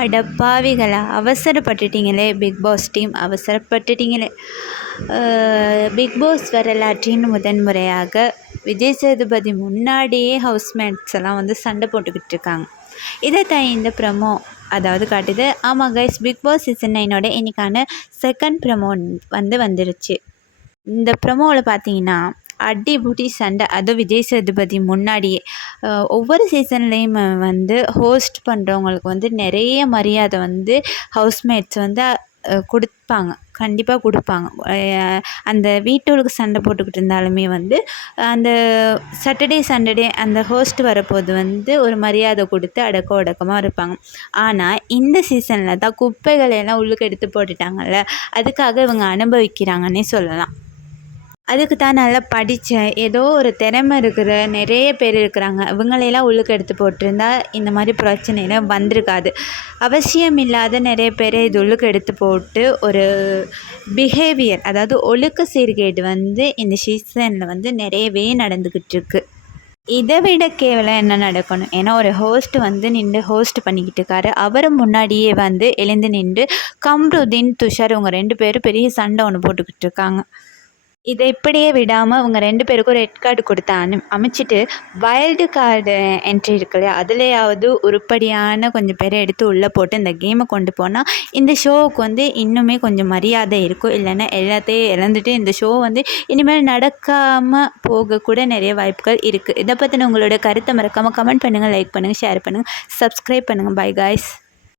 அடப்பாவிகளா? அவசரப்பட்டுட்டீங்களே Bigg pass team அவசரப்பட்டுட்டீங்களே. Bigg pass வரலாற்றின் முதன்முறையாக விஜய் சேதுபதி முன்னாடியே ஹவுஸ்மேட்ஸ் எல்லாம் வந்து சண்டை போட்டுக்கிட்டு இருக்காங்க. இதை தான் இந்த ப்ரமோ அதாவது காட்டுது. ஆமாம் கைஸ் பிக் பாஸ் சீசன் நைனோட இன்னைக்கான செகண்ட் ப்ரமோ வந்து வந்துருச்சு. இந்த ப்ரமோவில் பார்த்தீங்கன்னா அடிபுடி சண்டை. அதுவும் விஜய் சேதுபதி முன்னாடியே ஒவ்வொரு சீசன்லேயும் வந்து ஹோஸ்ட் பண்ணுறவங்களுக்கு வந்து நிறைய மரியாதை வந்து ஹவுஸ்மேட்ஸ் வந்து கொடுப்பாங்க. கண்டிப்பாக கொடுப்பாங்க. அந்த வீட்டுக்கு சண்டை போட்டுக்கிட்டு இருந்தாலுமே வந்து அந்த சாட்டர்டே சண்டே அந்த ஹோஸ்ட் வரப்போது வந்து ஒரு மரியாதை கொடுத்து அடக்க அடக்கமாக இருப்பாங்க. ஆனால் இந்த சீசனில் தான் குப்பைகளை எல்லாம் உள்ளுக்கு எடுத்து போட்டுட்டாங்கல்ல. அதுக்காக இவங்க அனுபவிக்கிறாங்கன்னே சொல்லலாம். அதுக்கு தான் நல்லா படித்த ஏதோ ஒரு திறமை இருக்கிற நிறைய பேர் இருக்கிறாங்க. இவங்களையெல்லாம் உள்ளுக்கு எடுத்து போட்டிருந்தா இந்த மாதிரி பிரச்சனைலாம் வந்திருக்காது. அவசியம் இல்லாத நிறைய பேரை இது உள்ளுக்கு எடுத்து போட்டு ஒரு பிஹேவியர் அதாவது ஒழுக்க சீர்கேடு வந்து இந்த சீசனில் வந்து நிறையவே நடந்துக்கிட்டு இருக்கு. இதை விட கேவலம் என்ன நடக்கணும்? ஏன்னா ஒரு ஹோஸ்ட் வந்து நின்று ஹோஸ்ட் பண்ணிக்கிட்டு இருக்காரு. அவர் முன்னாடியே வந்து எழுந்து நின்று கம்ருதீன் துஷார் இவங்க ரெண்டு பேரும் பெரிய சண்டை ஒன்று போட்டுக்கிட்டு இருக்காங்க. இதை இப்படியே விடாமல் அவங்க ரெண்டு பேருக்கும் ரெட் கார்டு கொடுத்து அனு அமைச்சிட்டு வைல்டு கார்டு என்ட்ரி இருக்கு இல்லையா? அதுலேயாவது உருப்படியான கொஞ்சம் பேரை எடுத்து உள்ளே போட்டு இந்த கேமை கொண்டு போனால் இந்த ஷோவுக்கு வந்து இன்னுமே கொஞ்சம் மரியாதை இருக்கும். இல்லைன்னா எல்லாத்தையும் இழந்துட்டு இந்த ஷோ வந்து இனிமேல் நடக்காமல் போகக்கூட நிறைய வாய்ப்புகள் இருக்குது இதை பற்றின உங்களோட கருத்தை மறக்காமல் கமெண்ட் பண்ணுங்கள் லைக் பண்ணுங்கள் ஷேர் பண்ணுங்கள் சப்ஸ்கிரைப் பண்ணுங்கள் பை காய்ஸ்